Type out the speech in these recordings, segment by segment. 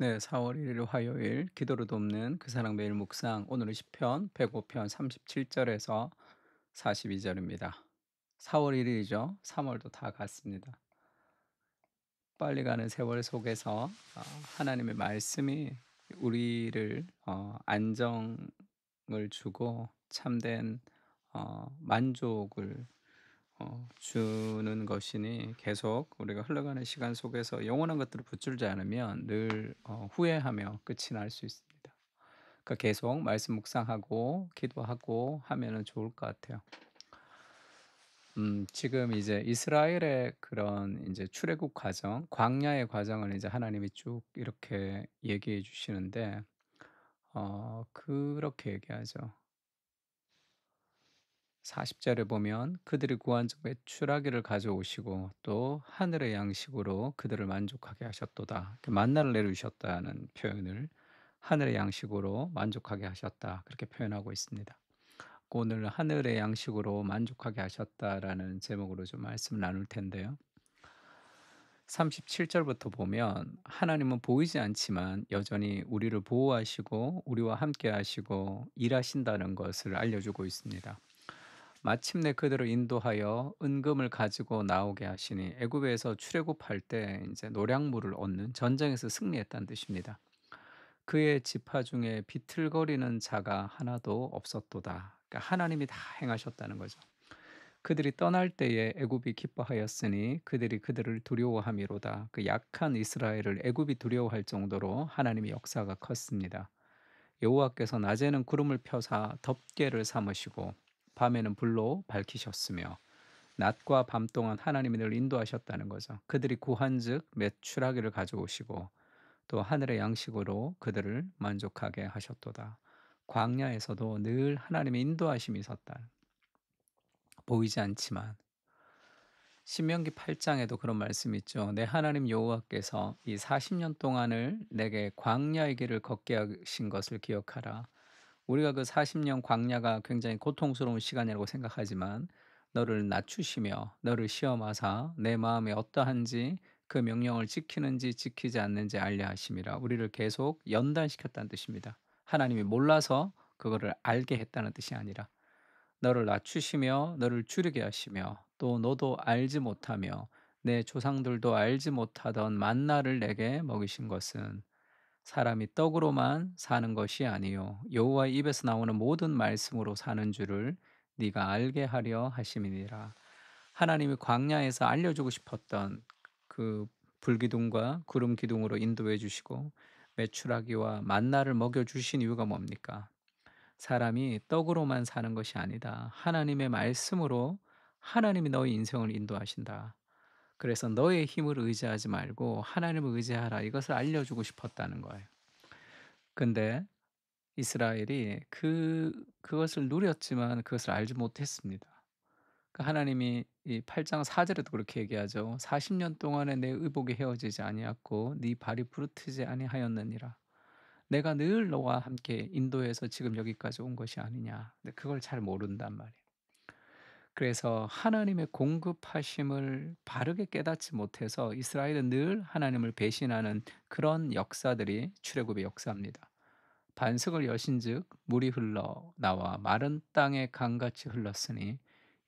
네, 4월 1일 화요일 기도로 돕는 그 사랑 매일 묵상. 오늘은 시편 105편 37절에서 42절입니다. 4월 1일이죠. 3월도 다 갔습니다. 빨리 가는 세월 속에서 하나님의 말씀이 우리를 안정을 주고 참된 만족을 주는 것이니, 계속 우리가 흘러가는 시간 속에서 영원한 것들을 붙들지 않으면 늘 후회하며 끝이 날 수 있습니다. 그러니까 계속 말씀 묵상하고 기도하고 하면은 좋을 것 같아요. 지금 이제 이스라엘의 그런 이제 출애굽 과정, 광야의 과정을 이제 하나님이 쭉 이렇게 얘기해 주시는데, 그렇게 얘기하죠. 40절에 보면 그들이 구한 적 메추라기를 가져오시고 또 하늘의 양식으로 그들을 만족하게 하셨도다. 이렇게 만나를 내리셨다는 표현을 하늘의 양식으로 만족하게 하셨다, 그렇게 표현하고 있습니다. 오늘 하늘의 양식으로 만족하게 하셨다라는 제목으로 좀 말씀을 나눌 텐데요. 37절부터 보면 하나님은 보이지 않지만 여전히 우리를 보호하시고 우리와 함께 하시고 일하신다는 것을 알려주고 있습니다. 마침내 그들을 인도하여 은금을 가지고 나오게 하시니, 애굽에서 출애굽할 때 이제 노량물을 얻는 전쟁에서 승리했다는 뜻입니다. 그의 지파 중에 비틀거리는 자가 하나도 없었도다. 그러니까 하나님이 다 행하셨다는 거죠. 그들이 떠날 때에 애굽이 기뻐하였으니 그들이 그들을 두려워함이로다. 그 약한 이스라엘을 애굽이 두려워할 정도로 하나님의 역사가 컸습니다. 여호와께서 낮에는 구름을 펴사 덮개를 삼으시고 밤에는 불로 밝히셨으며 낮과 밤 동안 하나님이 늘 인도하셨다는 거죠. 그들이 구한즉 메추라기를 가져오시고 또 하늘의 양식으로 그들을 만족하게 하셨도다. 광야에서도 늘 하나님의 인도하심이 있었다. 보이지 않지만. 신명기 8장에도 그런 말씀이 있죠. 내 하나님 여호와께서 이 40년 동안을 내게 광야의 길을 걷게 하신 것을 기억하라. 우리가 그 40년 광야가 굉장히 고통스러운 시간이라고 생각하지만 너를 낮추시며 너를 시험하사 내 마음에 어떠한지 그 명령을 지키는지 지키지 않는지 알려 하심이라. 우리를 계속 연단시켰다는 뜻입니다. 하나님이 몰라서 그거를 알게 했다는 뜻이 아니라 너를 낮추시며 너를 줄이게 하시며 또 너도 알지 못하며 내 조상들도 알지 못하던 만나를 내게 먹이신 것은 사람이 떡으로만 사는 것이 아니요 여호와의 입에서 나오는 모든 말씀으로 사는 줄을 네가 알게 하려 하심이니라. 하나님이 광야에서 알려주고 싶었던 그 불기둥과 구름 기둥으로 인도해 주시고 메추라기와 만나를 먹여 주신 이유가 뭡니까? 사람이 떡으로만 사는 것이 아니다. 하나님의 말씀으로 하나님이 너의 인생을 인도하신다. 그래서 너의 힘을 의지하지 말고 하나님을 의지하라. 이것을 알려주고 싶었다는 거예요. 근데 이스라엘이 그것을 누렸지만 그것을 알지 못했습니다. 그 하나님이 이 8장 4절에도 그렇게 얘기하죠. 40년 동안에 내 의복이 헤어지지 아니하고 네 발이 부르트지 아니하였느니라. 내가 늘 너와 함께 인도해서 지금 여기까지 온 것이 아니냐. 근데 그걸 잘 모른단 말이에요. 그래서 하나님의 공급하심을 바르게 깨닫지 못해서 이스라엘은 늘 하나님을 배신하는 그런 역사들이 출애굽의 역사입니다. 반석을 여신즉 물이 흘러 나와 마른 땅에 강같이 흘렀으니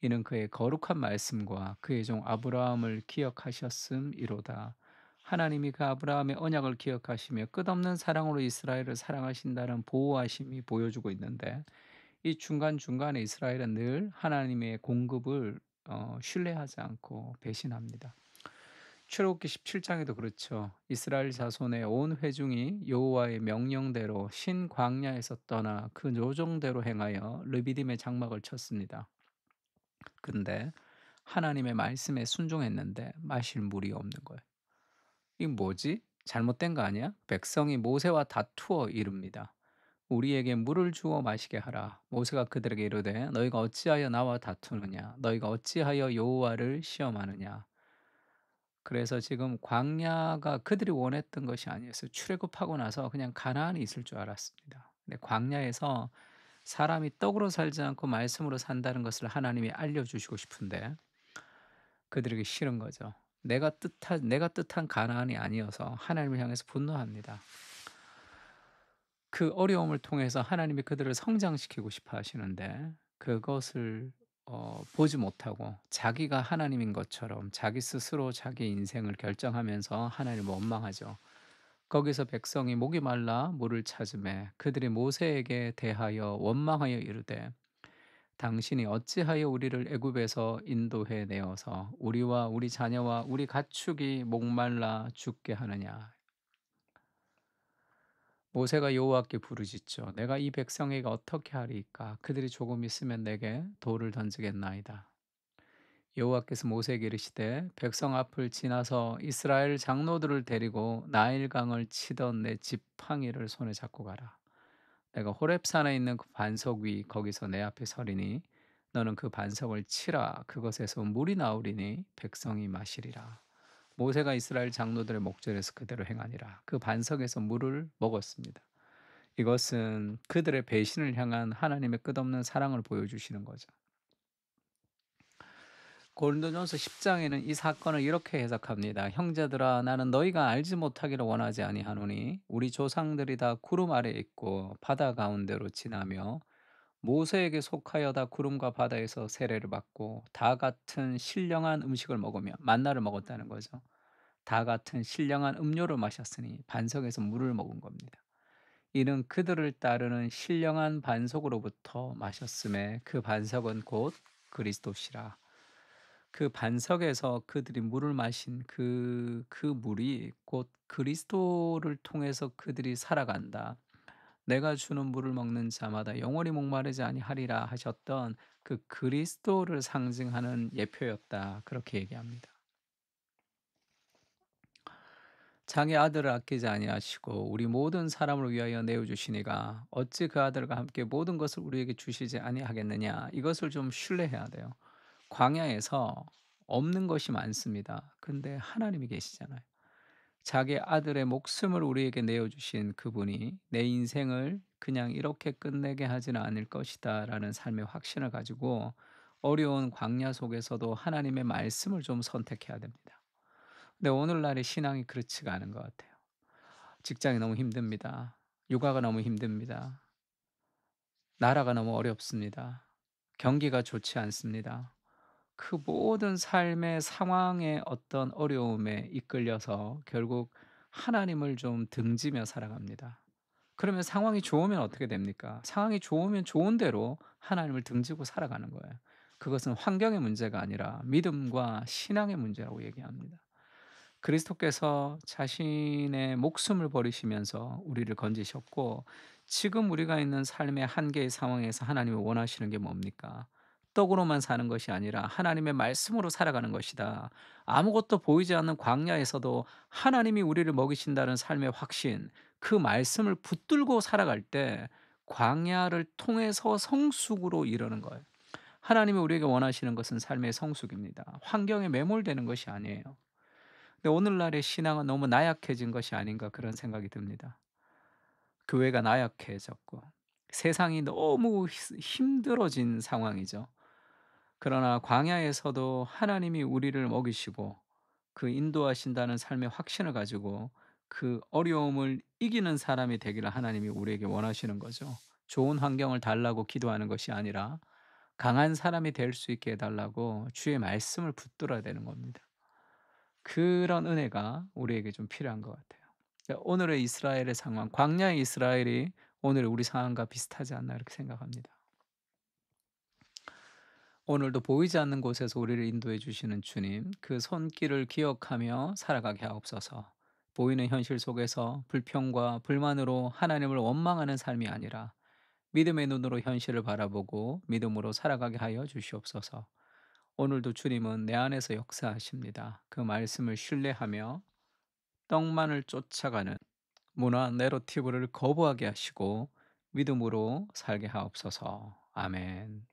이는 그의 거룩한 말씀과 그의 종 아브라함을 기억하셨음이로다. 하나님이 그 아브라함의 언약을 기억하시며 끝없는 사랑으로 이스라엘을 사랑하신다는 보호하심이 보여주고 있는데, 이 중간중간에 이스라엘은 늘 하나님의 공급을 신뢰하지 않고 배신합니다. 출애굽기 17장에도 그렇죠. 이스라엘 자손의 온 회중이 여호와의 명령대로 신 광야에서 떠나 그 요정대로 행하여 르비딤의 장막을 쳤습니다. 근데 하나님의 말씀에 순종했는데 마실 물이 없는 거예요. 이 뭐지? 잘못된 거 아니야? 백성이 모세와 다투어 이릅니다. 우리에게 물을 주어 마시게 하라. 모세가 그들에게 이르되 너희가 어찌하여 나와 다투느냐? 너희가 어찌하여 여호와를 시험하느냐? 그래서 지금 광야가 그들이 원했던 것이 아니었어요. 출애굽하고 나서 그냥 가나안이 있을 줄 알았습니다. 근데 광야에서 사람이 떡으로 살지 않고 말씀으로 산다는 것을 하나님이 알려주시고 싶은데 그들에게 싫은 거죠. 내가 뜻한 가나안이 아니어서 하나님을 향해서 분노합니다. 그 어려움을 통해서 하나님이 그들을 성장시키고 싶어 하시는데 그것을 보지 못하고 자기가 하나님인 것처럼 자기 스스로 자기 인생을 결정하면서 하나님을 원망하죠. 거기서 백성이 목이 말라 물을 찾으매 그들이 모세에게 대하여 원망하여 이르되 당신이 어찌하여 우리를 애굽에서 인도해 내어서 우리와 우리 자녀와 우리 가축이 목말라 죽게 하느냐. 모세가 여호와께 부르짖죠. 내가 이 백성에게 어떻게 하리이까? 그들이 조금 있으면 내게 돌을 던지겠나이다. 여호와께서 모세에게 이르시되 백성 앞을 지나서 이스라엘 장로들을 데리고 나일강을 치던 내 지팡이를 손에 잡고 가라. 내가 호렙산에 있는 그 반석 위 거기서 내 앞에 서리니 너는 그 반석을 치라. 그것에서 물이 나오리니 백성이 마시리라. 모세가 이스라엘 장로들의 목전에서 그대로 행하니라. 그 반석에서 물을 먹었습니다. 이것은 그들의 배신을 향한 하나님의 끝없는 사랑을 보여주시는 거죠. 고린도전서 10장에는 이 사건을 이렇게 해석합니다. 형제들아 나는 너희가 알지 못하기를 원하지 아니하노니 우리 조상들이 다 구름 아래 있고 바다 가운데로 지나며 모세에게 속하여 다 구름과 바다에서 세례를 받고 다 같은 신령한 음식을 먹으며 만나를 먹었다는 거죠. 다 같은 신령한 음료를 마셨으니 반석에서 물을 먹은 겁니다. 이는 그들을 따르는 신령한 반석으로부터 마셨음에 그 반석은 곧 그리스도시라. 그 반석에서 그들이 물을 마신 그 물이 곧 그리스도를 통해서 그들이 살아간다. 내가 주는 물을 먹는 자마다 영원히 목마르지 아니하리라 하셨던 그 그리스도를 상징하는 예표였다. 그렇게 얘기합니다. 자기 아들을 아끼지 아니하시고 우리 모든 사람을 위하여 내어 주시니가 어찌 그 아들과 함께 모든 것을 우리에게 주시지 아니하겠느냐. 이것을 좀 신뢰해야 돼요. 광야에서 없는 것이 많습니다. 근데 하나님이 계시잖아요. 자기 아들의 목숨을 우리에게 내어 주신 그분이 내 인생을 그냥 이렇게 끝내게 하지는 않을 것이다라는 삶의 확신을 가지고 어려운 광야 속에서도 하나님의 말씀을 좀 선택해야 됩니다. 근데 오늘날의 신앙이 그렇지가 않은 것 같아요. 직장이 너무 힘듭니다. 육아가 너무 힘듭니다. 나라가 너무 어렵습니다. 경기가 좋지 않습니다. 그 모든 삶의 상황의 어떤 어려움에 이끌려서 결국 하나님을 좀 등지며 살아갑니다. 그러면 상황이 좋으면 어떻게 됩니까? 상황이 좋으면 좋은 대로 하나님을 등지고 살아가는 거예요. 그것은 환경의 문제가 아니라 믿음과 신앙의 문제라고 얘기합니다. 그리스도께서 자신의 목숨을 버리시면서 우리를 건지셨고 지금 우리가 있는 삶의 한계의 상황에서 하나님이 원하시는 게 뭡니까? 떡으로만 사는 것이 아니라 하나님의 말씀으로 살아가는 것이다. 아무것도 보이지 않는 광야에서도 하나님이 우리를 먹이신다는 삶의 확신, 그 말씀을 붙들고 살아갈 때 광야를 통해서 성숙으로 이르는 거예요. 하나님이 우리에게 원하시는 것은 삶의 성숙입니다. 환경에 매몰되는 것이 아니에요. 근데 오늘날의 신앙은 너무 나약해진 것이 아닌가 그런 생각이 듭니다. 교회가 나약해졌고 세상이 너무 힘들어진 상황이죠. 그러나 광야에서도 하나님이 우리를 먹이시고 그 인도하신다는 삶의 확신을 가지고 그 어려움을 이기는 사람이 되기를 하나님이 우리에게 원하시는 거죠. 좋은 환경을 달라고 기도하는 것이 아니라 강한 사람이 될 수 있게 해달라고 주의 말씀을 붙들어야 되는 겁니다. 그런 은혜가 우리에게 좀 필요한 것 같아요. 그러니까 오늘의 이스라엘의 상황, 광야의 이스라엘이 오늘의 우리 상황과 비슷하지 않나 이렇게 생각합니다. 오늘도 보이지 않는 곳에서 우리를 인도해 주시는 주님, 그 손길을 기억하며 살아가게 하옵소서. 보이는 현실 속에서 불평과 불만으로 하나님을 원망하는 삶이 아니라 믿음의 눈으로 현실을 바라보고 믿음으로 살아가게 하여 주시옵소서. 오늘도 주님은 내 안에서 역사하십니다. 그 말씀을 신뢰하며 떡만을 쫓아가는 문화 내러티브를 거부하게 하시고 믿음으로 살게 하옵소서. 아멘.